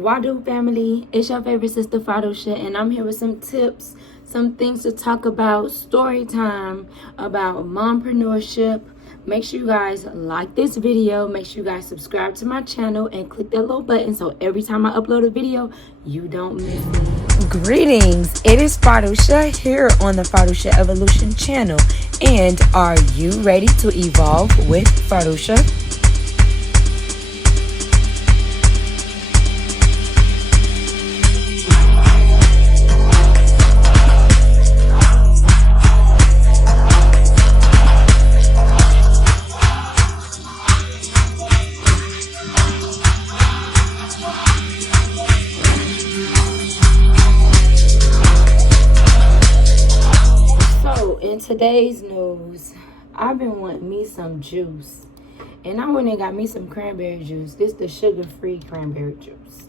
Wadu family, it's your favorite sister Fadosha, and I'm here with some tips, some things to talk about, story time about mompreneurship. Make sure you guys like this video, make sure you guys subscribe to my channel and click that little button so every time I upload a video you don't miss it. Greetings, it is Fadosha here on the Fadosha Evolution channel, and are you ready to evolve with Fadosha? In today's news, I've been wanting me some juice, and I went and got me some cranberry juice. This is the sugar-free cranberry juice,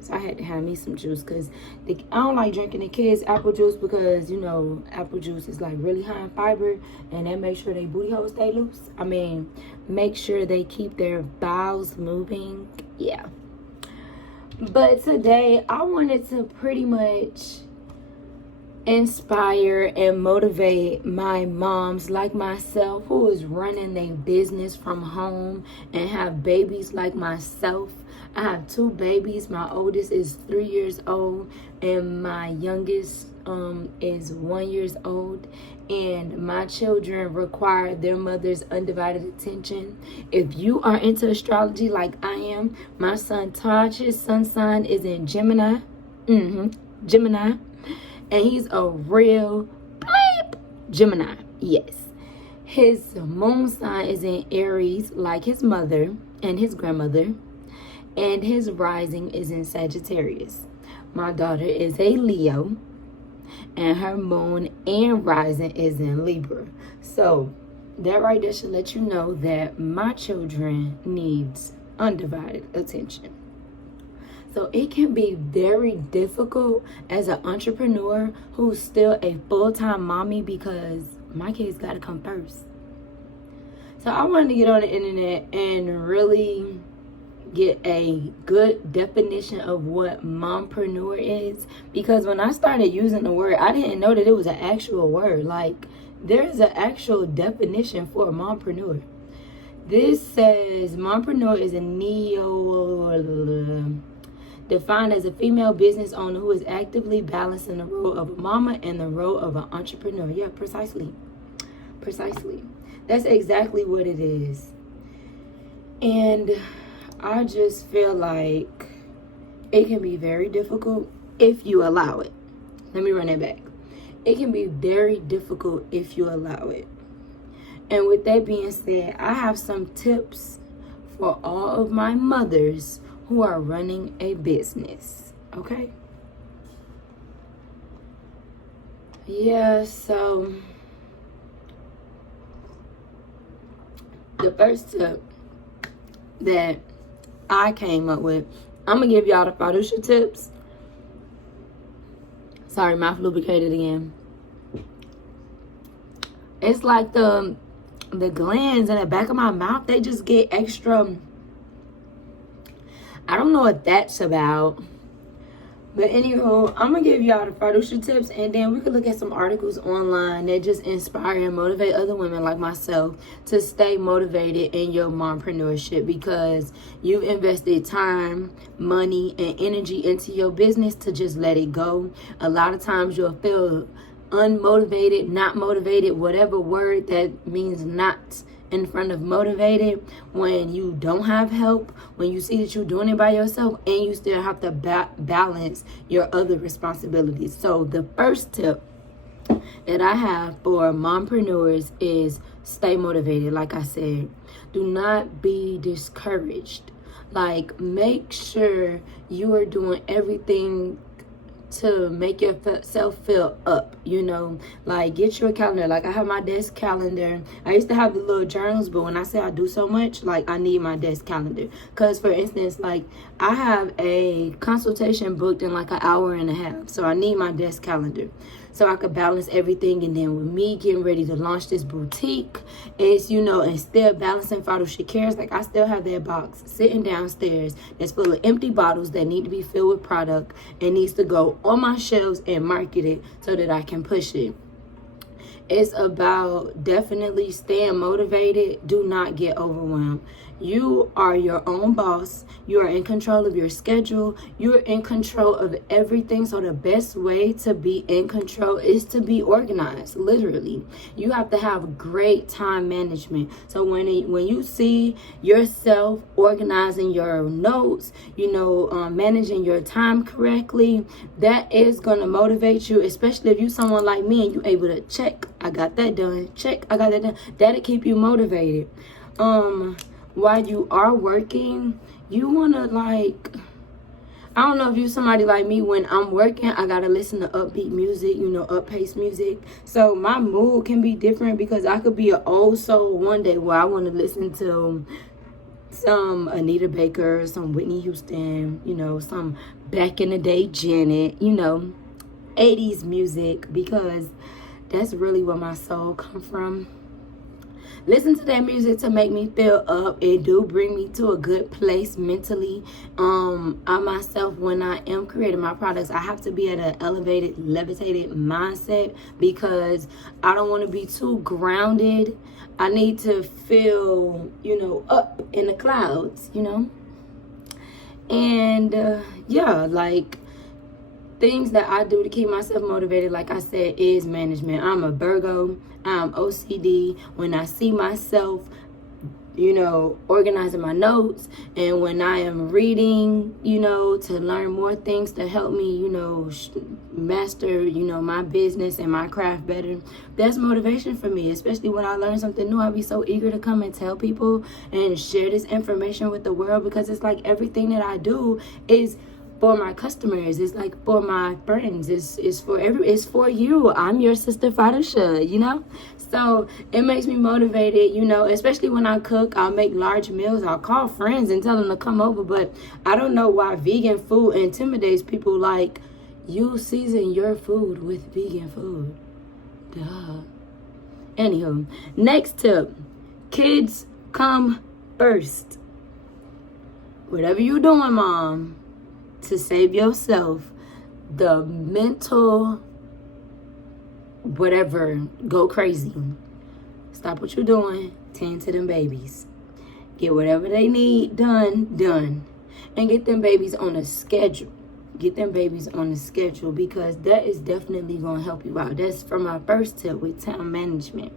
so I had to have me some juice because I don't like drinking the kids apple juice because, you know, apple juice is like really high in fiber, and that makes sure they booty holes stay loose. I mean, make sure they keep their bowels moving. Yeah. But today I wanted to pretty much inspire and motivate my moms like myself who is running their business from home and have babies like myself. I have two babies. My oldest is 3 years old and my youngest is 1 year old, and my children require their mother's undivided attention. If you are into astrology like I am, my son Taj, his sun sign is in Gemini. Gemini. And he's a real bleep Gemini. Yes. His moon sign is in Aries, like his mother and his grandmother. And his rising is in Sagittarius. My daughter is a Leo. And her moon and rising is in Libra. So that right there should let you know that my children needs undivided attention. So it can be very difficult as an entrepreneur who's still a full-time mommy because my kids got to come first. So I wanted to get on the internet and really get a good definition of what mompreneur is, because when I started using the word, I didn't know that it was an actual word. Like, there's an actual definition for a mompreneur. This says mompreneur is a defined as a female business owner who is actively balancing the role of a mama and the role of an entrepreneur. Yeah, precisely. That's exactly what it is. And I just feel like it can be very difficult if you allow it. Let me run that back. It can be very difficult if you allow it. And with that being said, I have some tips for all of my mothers who are running a business. Okay? Yeah, so the first tip that I came up with, I'm gonna give y'all the Fadosha tips. Sorry, mouth lubricated again. It's like the glands in the back of my mouth, they just get extra. I don't know what that's about. But anywho, I'm going to give y'all the Fadosha tips, and then we could look at some articles online that just inspire and motivate other women like myself to stay motivated in your mompreneurship, because you've invested time, money, and energy into your business to just let it go. A lot of times you'll feel unmotivated, not motivated, whatever word that means not in front of motivated, when you don't have help, when you see that you're doing it by yourself and you still have to balance your other responsibilities. So the first tip that I have for mompreneurs is stay motivated. Like I said, do not be discouraged. Like, make sure you are doing everything to make yourself feel up, you know. Like, get your calendar. Like, I have my desk calendar. I used to have the little journals, but when I say I do so much, like, I need my desk calendar. Because, for instance, like, I have a consultation booked in like an hour and a half, so I need my desk calendar. so I could balance everything. And then with me getting ready to launch this boutique, it's, you know, and still balancing Fado Shakira's, like I still have that box sitting downstairs that's full of empty bottles that need to be filled with product and needs to go on my shelves and market it so that I can push it. It's about definitely staying motivated. Do not get overwhelmed. You are your own boss. You are in control of your schedule. You're in control of everything. So the best way to be in control is to be organized, literally. You have to have great time management. So when you see yourself organizing your notes, you know, managing your time correctly, that is going to motivate you, especially if you're someone like me and you're able to check, I got that done, check, I got that done. That'll keep you motivated. While you are working, you want to, like, I don't know if you're somebody like me, when I'm working, I got to listen to upbeat music, you know, up-paced music. So my mood can be different because I could be an old soul one day where I want to listen to some Anita Baker, some Whitney Houston, you know, some back in the day Janet, you know, 80s music, because that's really where my soul come from. Listen to that music to make me feel up. It do bring me to a good place mentally. I myself, when I am creating my products, I have to be at an elevated, levitated mindset because I don't want to be too grounded. I need to feel, you know, up in the clouds, you know. And yeah, like, things that I do to keep myself motivated, like I said, is management. I'm a Virgo. I'm OCD. When I see myself, you know, organizing my notes, and when I am reading, you know, to learn more things to help me, you know, master, you know, my business and my craft better, that's motivation for me. Especially when I learn something new, I'll be so eager to come and tell people and share this information with the world, because it's like everything that I do is for my customers. It's like for my friends. It's for you. I'm your sister Fadisha, you know? So it makes me motivated, you know, especially when I cook. I'll make large meals. I'll call friends and tell them to come over. But I don't know why vegan food intimidates people. Like, you season your food with vegan food. Duh. Anywho, next tip. Kids come first. Whatever you doing, mom, to save yourself the mental whatever, go crazy. Stop what you're doing, tend to them babies. Get whatever they need done. And get them babies on a schedule. Get them babies on a schedule, because that is definitely going to help you out. That's from my first tip with time management.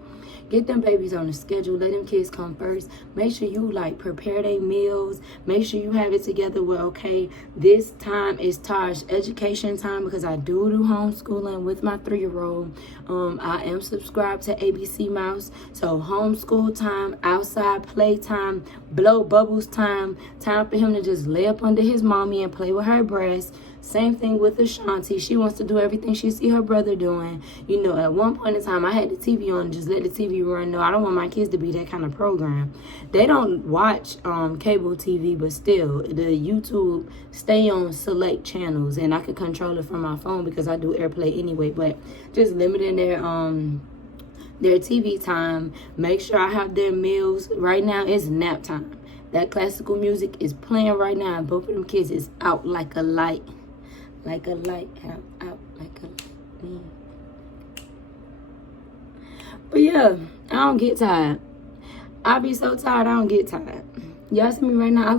Get them babies on the schedule. Let them kids come first. Make sure you, like, prepare their meals. Make sure you have it together where, okay, this time is Taj's education time, because I do homeschooling with my 3-year-old. I am subscribed to ABC Mouse. So homeschool time, outside play time, blow bubbles time for him to just lay up under his mommy and play with her breast. Same thing with Ashanti. She wants to do everything she see her brother doing. You know, at one point in time, I had the TV on, just let the TV run. No, I don't want my kids to be that kind of program. They don't watch cable TV, but still, the YouTube stay on select channels, and I can control it from my phone because I do AirPlay anyway. But just limiting their TV time. Make sure I have their meals. Right now, it's nap time. That classical music is playing right now, and both of them kids is out like a light. Like a light, out like a light. But yeah, I don't get tired. I be so tired, I don't get tired. Y'all see me right now, I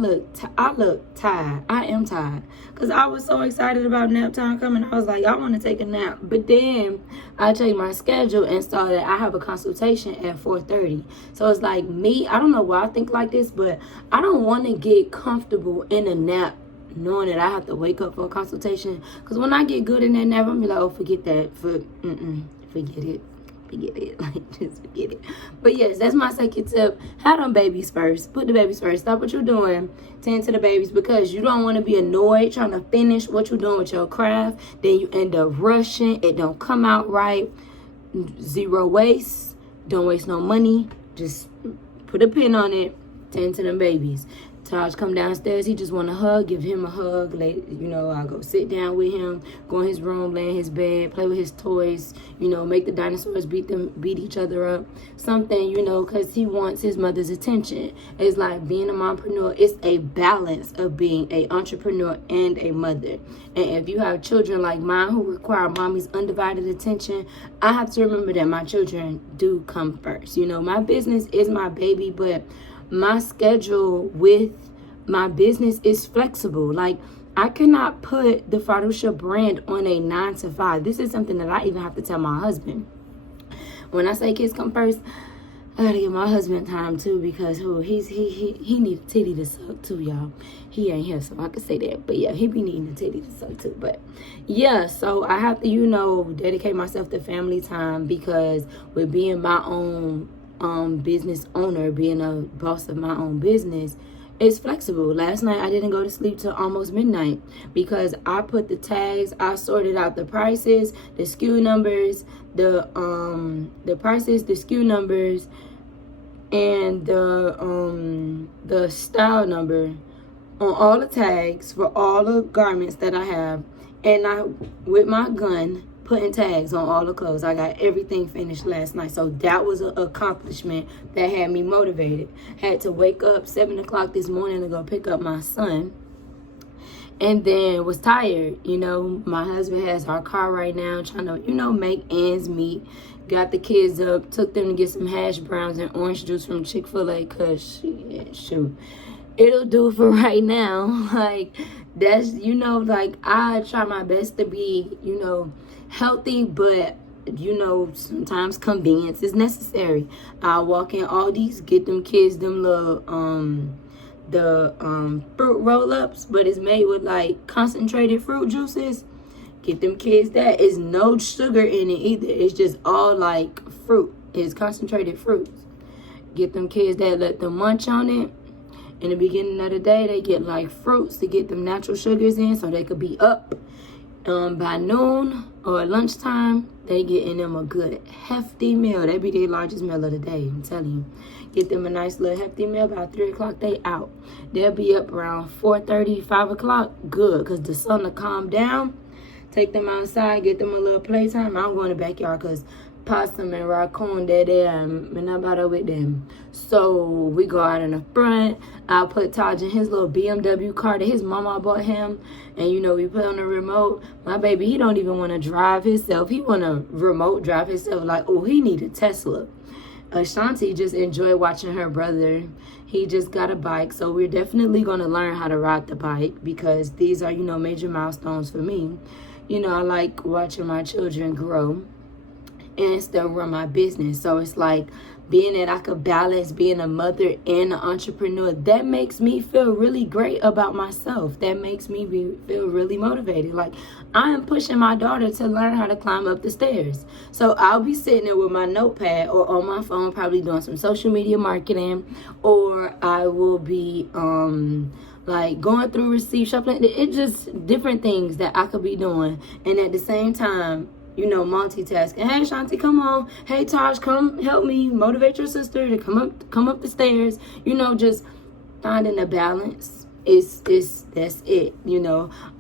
look tired. I am tired. Because I was so excited about nap time coming. I was like, I want to take a nap. But then I checked my schedule and saw that I have a consultation at 4:30. So it's like me, I don't know why I think like this, but I don't want to get comfortable in a nap knowing that I have to wake up for a consultation. Because when I get good in that nap, I'm be like, oh, forget that. Forget it. Like, just forget it. But yes, that's my second tip. Have them babies first. Put the babies first. Stop what you're doing. Tend to the babies, because you don't want to be annoyed trying to finish what you're doing with your craft. Then you end up rushing. It don't come out right. Zero waste. Don't waste no money. Just put a pin on it. Tend to them babies. Taj come downstairs, he just want a hug, give him a hug. I go sit down with him, go in his room, lay in his bed, play with his toys, make the dinosaurs beat each other up. Something, because he wants his mother's attention. It's like being a mompreneur. It's a balance of being an entrepreneur and a mother. And if you have children like mine who require mommy's undivided attention, I have to remember that my children do come first. My business is my baby, but my schedule with my business is flexible. Like, I cannot put the Farusha brand on a 9-to-5. This is something that I even have to tell my husband. When I say kids come first, I gotta give my husband time too, because he needs a titty to suck too, y'all. He ain't here, so I can say that. But yeah, he be needing a titty to suck too. But yeah, so I have to, dedicate myself to family time, because with being my own business owner, being a boss of my own business, it's flexible. Last night I didn't go to sleep till almost midnight because I put the tags, I sorted out the prices, the SKU numbers, the prices, the SKU numbers, and the style number on all the tags for all the garments that I have, and I, with my gun, putting tags on all the clothes. I got everything finished last night. So that was an accomplishment that had me motivated. Had to wake up 7 o'clock this morning to go pick up my son. And then was tired. My husband has our car right now, trying to, make ends meet. Got the kids up, took them to get some hash browns and orange juice from Chick-fil-A, because shoot, it'll do for right now. Like, that's, I try my best to be, healthy, but sometimes convenience is necessary. I walk in Aldi's, get them kids them little fruit roll-ups, but it's made with like concentrated fruit juices. Get them kids that. Is no sugar in it either. It's just all like fruit. It's concentrated fruits. Get them kids that, let them munch on it. In the beginning of the day, they get like fruits to get them natural sugars in, so they could be up. By noon or lunchtime, they get in them a good hefty meal. That be their largest meal of the day, I'm telling you. Get them a nice little hefty meal. By 3 o'clock, they out. They'll be up around 4:30, 5 o'clock. Good, because the sun will calm down. Take them outside, get them a little playtime. I'm going to the backyard because possum and raccoon, they're there, and I'm about with them. So we go out in the front. I'll put Taj in his little BMW car that his mama bought him, and we put on the remote. My baby, he don't even want to drive himself. He want to remote drive himself. Like, oh, he need a Tesla. Ashanti just enjoy watching her brother. He just got a bike, so we're definitely going to learn how to ride the bike, because these are, major milestones for me. I like watching my children grow and still run my business. So it's like being that I could balance being a mother and an entrepreneur. That makes me feel really great about myself. That makes me feel really motivated. Like, I am pushing my daughter to learn how to climb up the stairs. So I'll be sitting there with my notepad or on my phone, probably doing some social media marketing, or I will be like going through receipt shopping. It's just different things that I could be doing, and at the same time, multitasking. Hey, Shanti, come on. Hey, Taj, come help me motivate your sister to come up the stairs. Just finding a balance. That's it.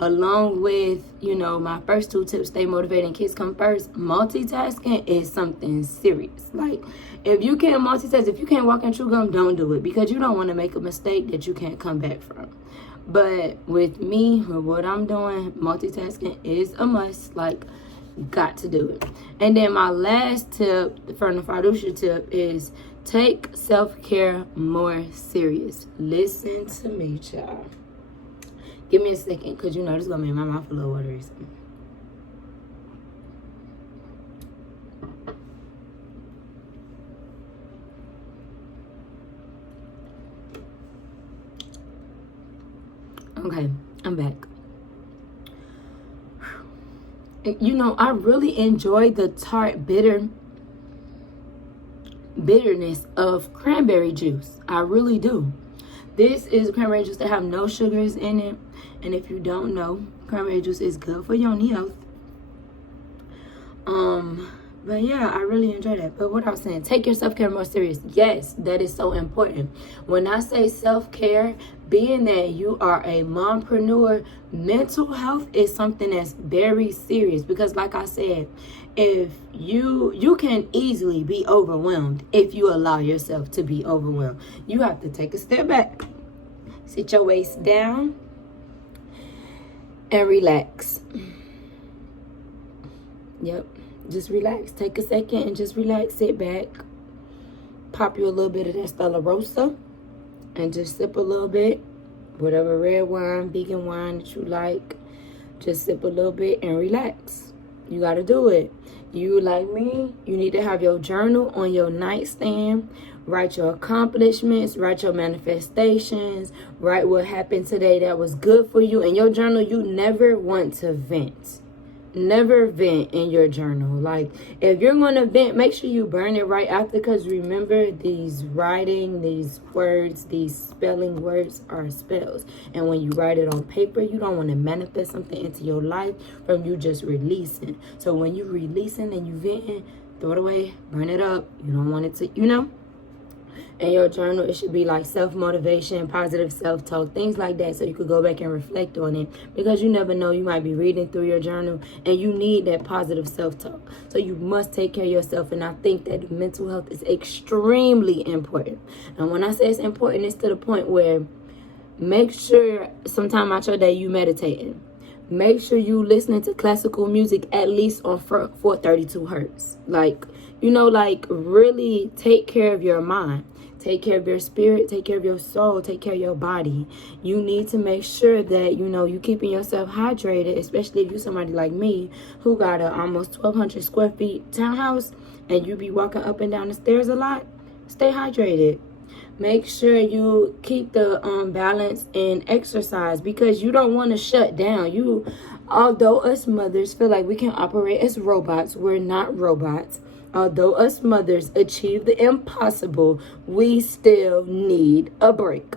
Along with, my first 2 tips, stay motivated and kids come first. Multitasking is something serious. Like, if you can't multitask, if you can't walk in chewing gum, don't do it, because you don't want to make a mistake that you can't come back from. But with me, with what I'm doing, multitasking is a must. Like, got to do it. And then my last tip from the Farusha tip is take self-care more serious. Listen to me, child. Give me a second, because this is going to make my mouth a little watery. Okay, I'm back. I really enjoy the tart bitterness of cranberry juice. I really do. This is cranberry juice that have no sugars in it. And if you don't know, cranberry juice is good for your health. But yeah, I really enjoy that. But what I was saying, take your self-care more serious. Yes, that is so important. When I say self-care, being that you are a mompreneur, mental health is something that's very serious. Because like I said, if you can easily be overwhelmed if you allow yourself to be overwhelmed. You have to take a step back. Sit your waist down and relax. Yep. Just relax. Take a second and just relax. Sit back. Pop you a little bit of that Stella Rosa and just sip a little bit. Whatever red wine, vegan wine that you like. Just sip a little bit and relax. You got to do it. You, like me, you need to have your journal on your nightstand. Write your accomplishments. Write your manifestations. Write what happened today that was good for you. In your journal, you never want to vent. Never vent in your journal. Like, if you're going to vent, make sure you burn it right after, because remember, these writing, these words, these spelling words are spells. And when you write it on paper, you don't want to manifest something into your life from you just releasing. So when you releasing and you venting, throw it away, burn it up. You don't want it to, in your journal, it should be like self-motivation, positive self-talk, things like that, so you could go back and reflect on it, because you never know, you might be reading through your journal and you need that positive self-talk. So you must take care of yourself, and I think that mental health is extremely important. And when I say it's important, it's to the point where make sure sometime out your day you meditating. Make sure you listening to classical music at least on 432 hertz. Like really take care of your mind. Take care of your spirit, take care of your soul, take care of your body. You need to make sure that, you keeping yourself hydrated, especially if you're somebody like me who got a almost 1,200 square feet townhouse and you be walking up and down the stairs a lot. Stay hydrated. Make sure you keep the balance in exercise, because you don't want to shut down. Although us mothers feel like we can operate as robots, we're not robots. Although us mothers achieve the impossible, we still need a break.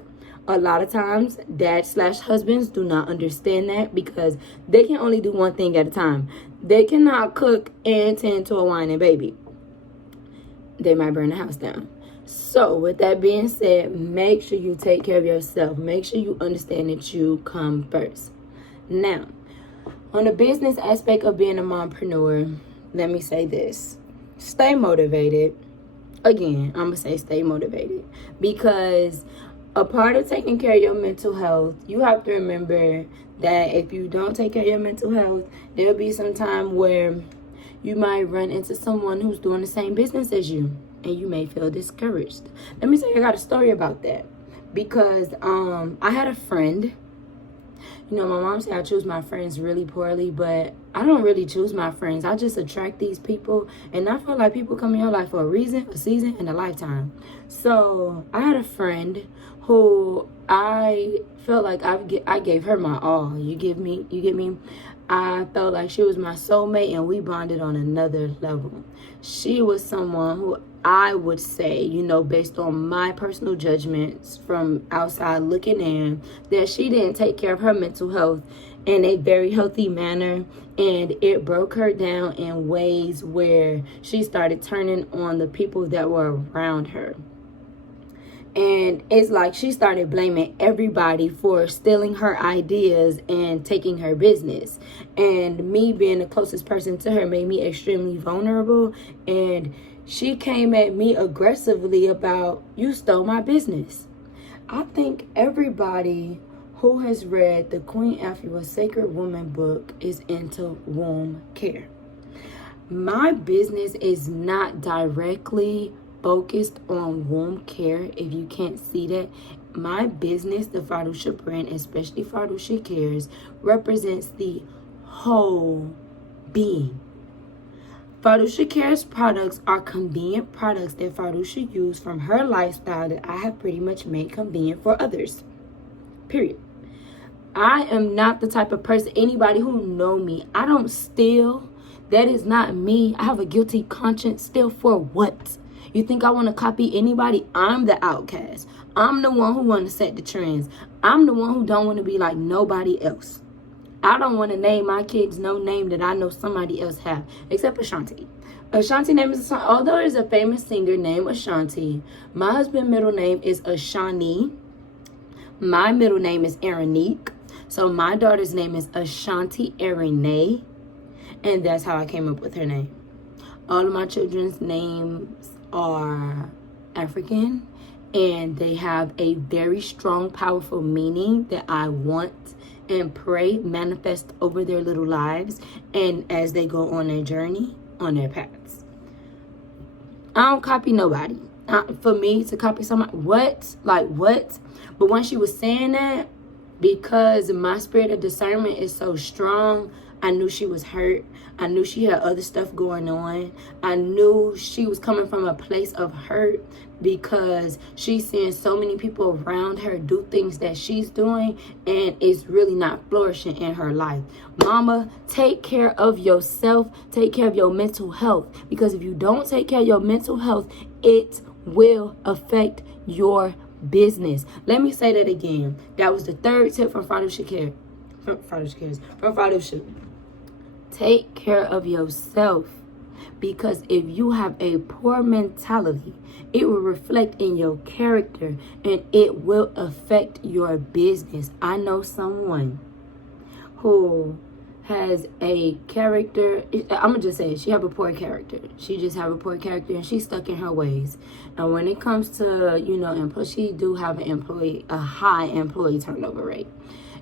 A lot of times, dads/husbands do not understand that, because they can only do one thing at a time. They cannot cook and tend to a whining baby. They might burn the house down. So with that being said, make sure you take care of yourself. Make sure you understand that you come first. Now, on the business aspect of being a mompreneur, let me say this. Stay motivated. Again, I'm going to say stay motivated, because a part of taking care of your mental health, you have to remember that if you don't take care of your mental health, there'll be some time where you might run into someone who's doing the same business as you, and you may feel discouraged. Let me tell you, I got a story about that, because I had a friend. My mom said I choose my friends really poorly, but I don't really choose my friends. I just attract these people, and I feel like people come in your life for a reason, a season, and a lifetime. So I had a friend who I felt like I gave her my all. You get me? I felt like she was my soulmate, and we bonded on another level. She was someone who I would say, based on my personal judgments from outside looking in, that she didn't take care of her mental health in a very healthy manner, and it broke her down in ways where she started turning on the people that were around her. And it's like she started blaming everybody for stealing her ideas and taking her business. And me being the closest person to her made me extremely vulnerable. And she came at me aggressively about, you stole my business. I think everybody who has read the Queen Afua Sacred Woman book is into womb care. My business is not directly focused on womb care. If you can't see that, my business, the Fardusha brand, especially Fardusha Cares, represents the whole being. Fardusha Cares products are convenient products that Fardusha used from her lifestyle that I have pretty much made convenient for others. Period. I am not the type of person, anybody who know me, I don't steal. That is not me. I have a guilty conscience. Steal for what? You think I want to copy anybody? I'm the outcast. I'm the one who want to set the trends. I'm the one who don't want to be like nobody else. I don't want to name my kids no name that I know somebody else have, except for Shanti. Ashanti name is Ashanti. Although there's a famous singer named Ashanti, my husband's middle name is Ashani. My middle name is Aranique. So my daughter's name is Ashanti Arene. And that's how I came up with her name. All of my children's names are African. And they have a very strong, powerful meaning that I want and pray manifest over their little lives. And as they go on their journey, on their paths. I don't copy nobody. For me to copy somebody, what? Like, what? But when she was saying that, because my spirit of discernment is so strong, I knew she was hurt. I knew she had other stuff going on. I knew she was coming from a place of hurt because she's seeing so many people around her do things that she's doing and it's really not flourishing in her life. Mama, take care of yourself. Take care of your mental health, because if you don't take care of your mental health, it will affect your business. Let me say that again. That was the third tip from Shoutout. From Shoutout. Take care of yourself, because if you have a poor mentality, it will reflect in your character and it will affect your business. I know someone who has a character, I'm gonna just say it, she have a poor character. She just have a poor character and she's stuck in her ways. And when it comes to, she do have a high employee turnover rate.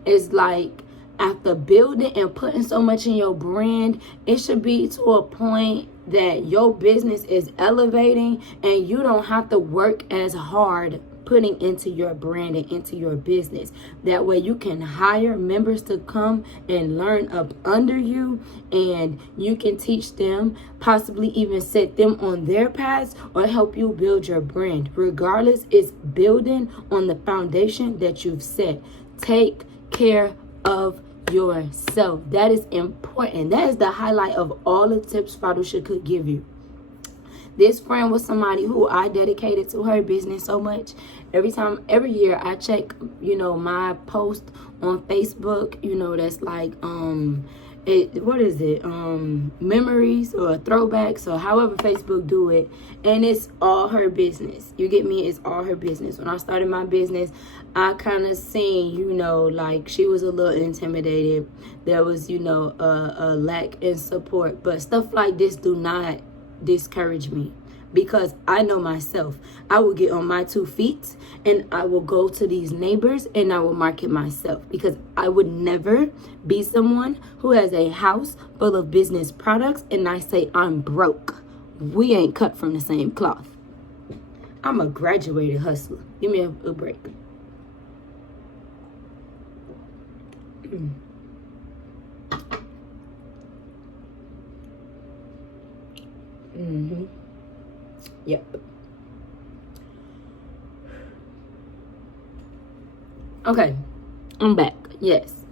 It's like, after building and putting so much in your brand, it should be to a point that your business is elevating and you don't have to work as hard putting into your brand and into your business. That way you can hire members to come and learn up under you, and you can teach them, possibly even set them on their paths or help you build your brand. Regardless, it's building on the foundation that you've set. Take care of yourself. That is important. That is the highlight of all the tips Fadusha could give you. This friend was somebody who I dedicated to her business so much. Every year I check, my post on Facebook, that's like, memories or throwbacks or however Facebook do it. And it's all her business. You get me? It's all her business. When I started my business, I kind of seen, like she was a little intimidated. There was, a lack in support. But stuff like this do not discourage me, because I know myself. I will get on my 2 feet and I will go to these neighbors and I will market myself, because I would never be someone who has a house full of business products and I say I'm broke. We ain't cut from the same cloth. I'm a graduated hustler. Give me a break. Yep. Okay, I'm back. Yes.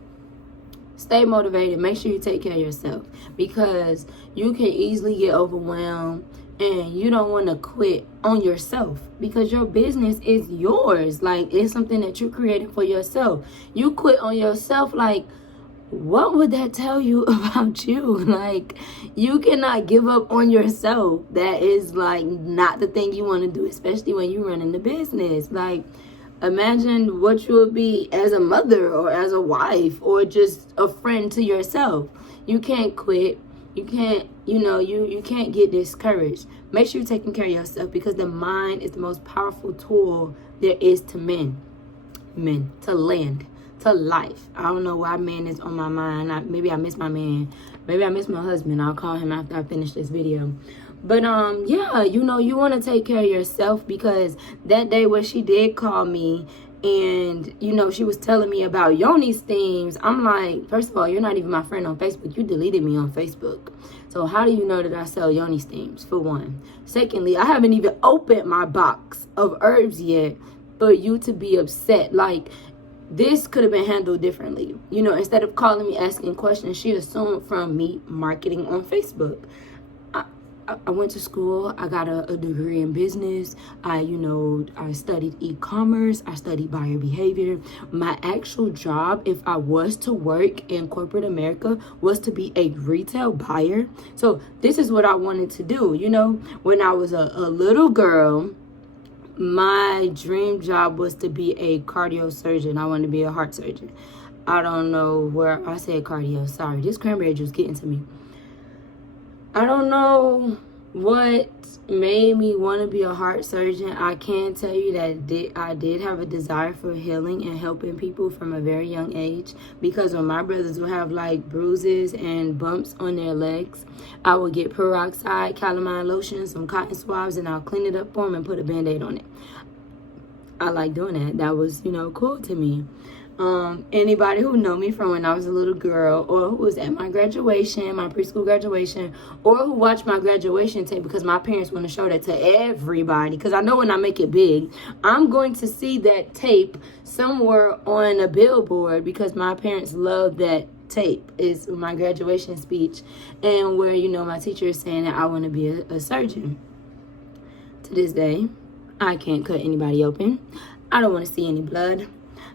Stay motivated. Make sure you take care of yourself, because you can easily get overwhelmed and you don't want to quit on yourself, because your business is yours. Like, it's something that you created for yourself. You quit on yourself, like, what would that tell you about you? Like, you cannot give up on yourself. That is like not the thing you want to do, especially when you're running the business. Like, imagine what you would be as a mother or as a wife or just a friend to yourself. You can't quit. You can't, you can't get discouraged. Make sure you're taking care of yourself, because the mind is the most powerful tool there is to to land, to life. I don't know why man is on my mind. Maybe I miss my man. Maybe I miss my husband. I'll call him after I finish this video. But yeah, you want to take care of yourself, because that day where she did call me and she was telling me about Yoni steams, I'm like, first of all, you're not even my friend on Facebook. You deleted me on Facebook. So how do you know that I sell Yoni steams, for one? Secondly, I haven't even opened my box of herbs yet for you to be upset. Like, this could have been handled differently. Instead of calling me asking questions, she assumed from me marketing on Facebook. I went to school. I got a degree in business. I studied e-commerce. I studied buyer behavior. My actual job, if I was to work in corporate America, was to be a retail buyer. So this is what I wanted to do. When I was a little girl, my dream job was to be a cardio surgeon. I wanted to be a heart surgeon. I don't know where I said cardio. Sorry, this cranberry juice getting to me. I don't know what made me want to be a heart surgeon. I can tell you that I did have a desire for healing and helping people from a very young age, because when my brothers would have like bruises and bumps on their legs, I would get peroxide, calamine lotion, some cotton swabs, and I'll clean it up for them and put a Band-Aid on it. I like doing that. That was, cool to me. Anybody who know me from when I was a little girl, or who was at my graduation, my preschool graduation, or who watched my graduation tape, because my parents want to show that to everybody, because I know when I make it big, I'm going to see that tape somewhere on a billboard, because my parents love that tape. Is my graduation speech, and where my teacher is saying that I want to be a surgeon. To this day, I can't cut anybody open. I don't want to see any blood.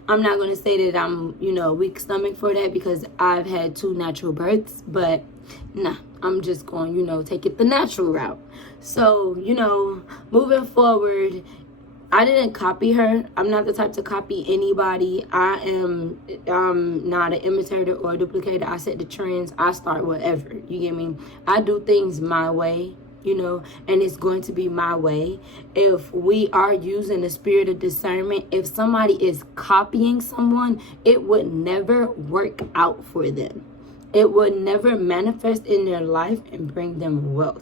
I'm not going to say that I'm, weak stomach for that, because I've had 2 natural births, but nah, I'm just going, take it the natural route. So, moving forward, I didn't copy her. I'm not the type to copy anybody. I'm not an imitator or a duplicator. I set the trends. I start whatever. You get me? I do things my way. And it's going to be my way. If we are using the spirit of discernment, if somebody is copying someone, it would never work out for them. It would never manifest in their life and bring them wealth.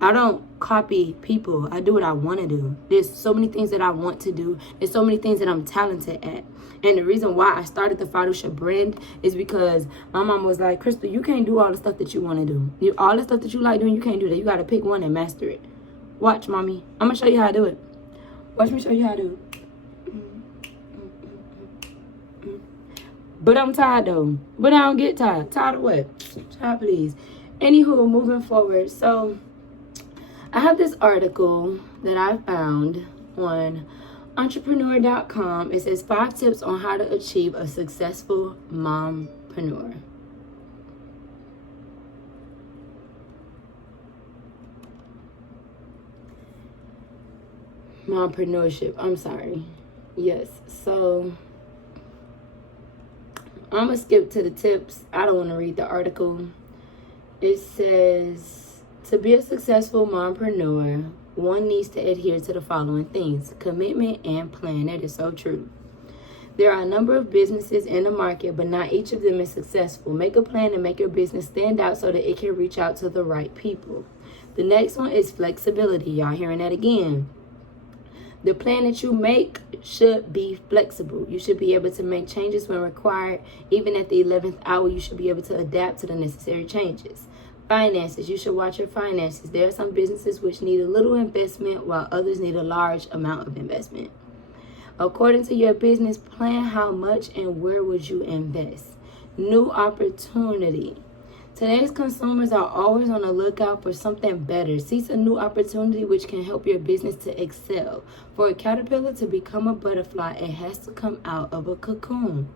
I don't copy people. I do what I want to do. There's so many things that I want to do. There's so many things that I'm talented at. And the reason why I started the Shoutout brand is because my mom was like, Crystal, you can't do all the stuff that you want to do. All the stuff that you like doing, you can't do that. You got to pick one and master it. Watch, mommy. I'm going to show you how to do it. Watch me show you how to do it. But I'm tired, though. But I don't get tired. Tired of what? Child, please. Anywho, moving forward. So I have this article that I found on entrepreneur.com. It says 5 tips on how to achieve a successful mompreneur. Mompreneurship. I'm sorry. Yes. So I'm going to skip to the tips. I don't want to read the article. It says, to be a successful mompreneur, one needs to adhere to the following things: commitment and plan. That is so true. There are a number of businesses in the market, but not each of them is successful. Make a plan and make your business stand out so that it can reach out to the right people. The next one is flexibility. Y'all hearing that again? The plan that you make should be flexible. You should be able to make changes when required. Even at the 11th hour, you should be able to adapt to the necessary changes. Finances. You should watch your finances. There are some businesses which need a little investment, while others need a large amount of investment. According to your business plan, how much and where would you invest? New opportunity. Today's consumers are always on the lookout for something better. Seize a new opportunity which can help your business to excel. For a caterpillar to become a butterfly, it has to come out of a cocoon.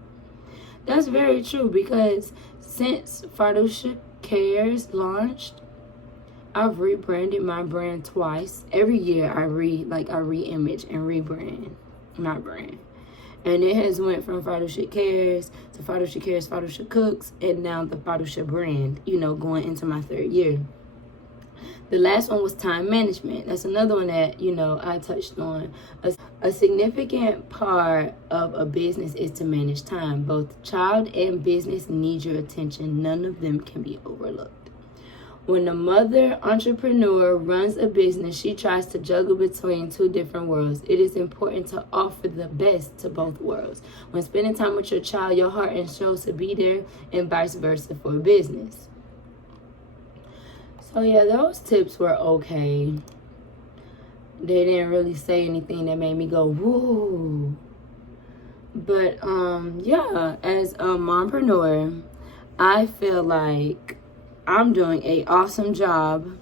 That's very true, because since Shoutout Cares launched, I've rebranded my brand twice. Every year I re-image and rebrand my brand. And it has went from Shoutout Cares to Shoutout Cares, Shoutout Cooks, and now the Shoutout brand, going into my 3rd year. The last one was time management. That's another one that, I touched on. A significant part of a business is to manage time. Both child and business need your attention. None of them can be overlooked. When a mother entrepreneur runs a business, she tries to juggle between 2 different worlds. It is important to offer the best to both worlds. When spending time with your child, your heart and soul to be there, and vice versa for business. So yeah, those tips were okay. They didn't really say anything that made me go, woo. But yeah, as a mompreneur, I feel like I'm doing an awesome job.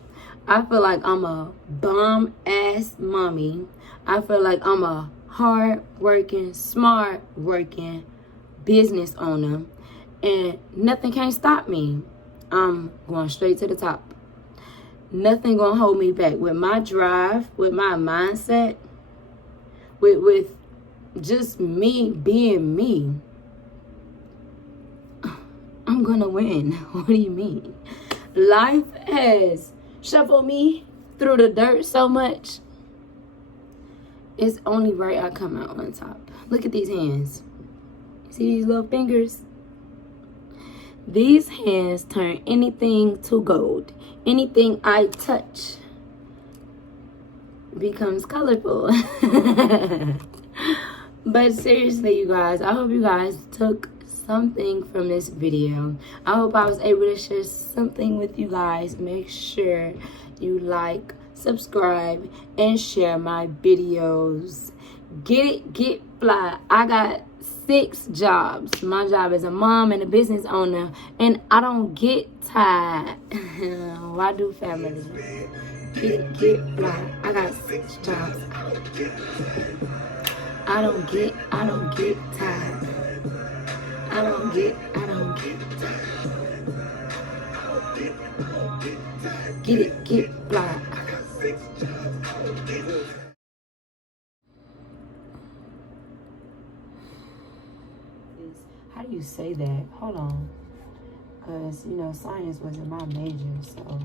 I feel like I'm a bomb-ass mommy. I feel like I'm a hard-working, smart-working business owner. And nothing can stop me. I'm going straight to the top. Nothing gonna hold me back. With my drive, with my mindset, with just me being me, I'm gonna win. What do you mean? Life has shuffled me through the dirt so much. It's only right I come out on top. Look at these hands. See these little fingers? These hands turn anything to gold. Anything I touch becomes colorful. But seriously, you guys, I hope you guys took something from this video. I hope I was able to share something with you guys. Make sure you like, subscribe, and share my videos. Get it, get fly. I got 6 jobs. My job is a mom and a business owner, and I don't get tired. Why do families? Get it, get fly. I got 6 jobs. I don't get tired. I don't get tired. Get it, get fly. How do you say that? Hold on. Because, you know, science wasn't my major, so...